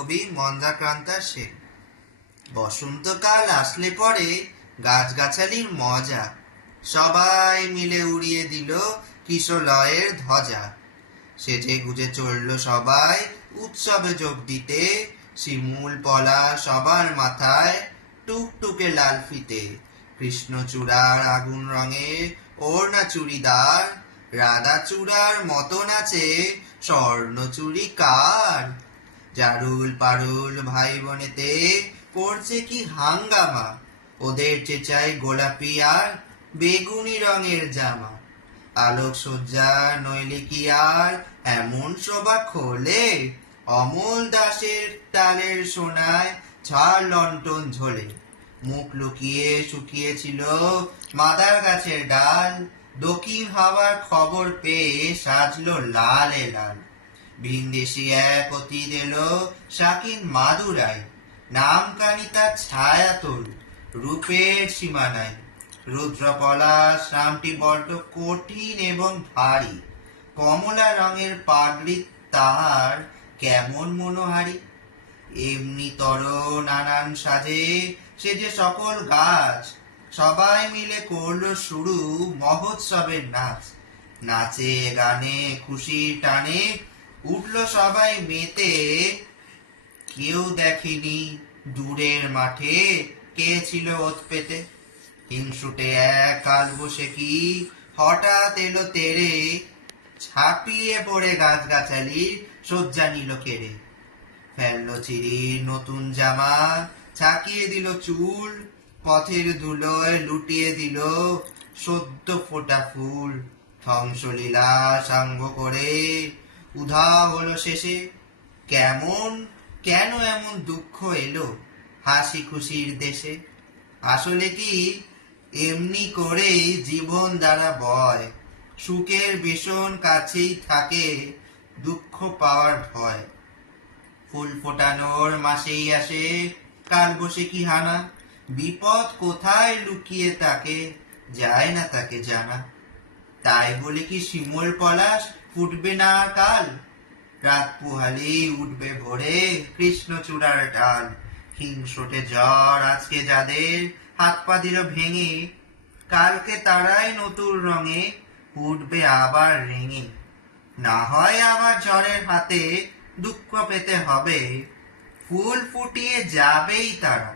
কবি মন্দাক্রান্তা সেন। বসন্তকাল আসলে পরে গাছগাছালির মজা, সবাই মিলে উড়িয়ে দিল কিশলয়ের ধ্বজা। সেজে গুজে চলল সবাই উৎসবে যোগ দিতে, শিমুল পলা সবার মাথায় টুকটুকে লাল ফিতে। কৃষ্ণচূড়ার আগুন রঙে ওড়না চুড়িদার, রাধা চূড়ার মতো নাচে স্বর্ণচুড়ি কার। জারুল পারুল ভাই বোনেতে করছে কি হাঙ্গামা, ওদের চেঁচাই গোলাপি আর বেগুনি রঙের জামা। আলোক সজ্জা নইলে কি আর এমন শোভা খোলে, অমল দাসের টালের সোনায় ঝাড় লন্ঠন ঝোলে। মুখ লুকিয়ে শুকিয়েছিল মাদার গাছের ডাল, দক্ষিণ হাওয়ার খবর পেয়ে সাজলো লালে লাল। ভিনদেশি এক অতীত এলো শাকিন মাদুরাই, নামকানি তার ছায়া তোল রূপের সীমানায়। রুদ্রপলাশ নামটি বড্ড কঠিন এবং ভারী, কমলা রঙের পাগড়ি তাহার কেমন মনোহারী। এমনি তর নানান সাজে সে যে সকল গাছ, সবাই মিলে করলো শুরু মহোৎসবের নাচ। নাচে গানে খুশির টানে উঠল সবাই মেতে, কেউ দেখেনি দূরের মাঠে কে ছিল ওত পেতে। হিংসুটে এক কাল বসে কি হঠাৎ এলো তেরে, ছাপিয়ে পড়ে গাছগাছালির শয্যা নিল কেড়ে। ফেললো চিরির নতুন জামা, ছাকিয়ে দিল চুল, পথের ধুলোয় লুটিয়ে দিল সদ্য ফোটা ফুল। ধ্বংসলীলা সাঙ্গ করে উধা হলো শেষে, কেন এমন দুঃখ এলো হাসি খুশির দেশে। আসলে কি এমনি করেই জীবন দ্বারা বয়, সুখের ভীষণ কাছেই থাকে দুঃখ পাওয়ার ভয়। ফুল ফোটানোর মাসেই আসে কাল বসে কি হানা, বিপদ কোথায় লুকিয়ে তাকে যায় না তাকে জানা। তাই বলে কি শিমুল পলাশ ফুটবে না কাল, রাত পুহালি উঠবে ভোরে কৃষ্ণচূড়ার ডাল। হিংসুটে জ্বর আজকে যাদের হাত পা দিল ভেঙে, কালকে তারাই নতুন রঙে উঠবে আবার রেঙে। না হয় আবার জ্বরের হাতে দুঃখ পেতে হবে, ফুল ফুটিয়ে যাবেই তারা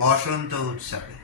বসন্ত উৎসবে।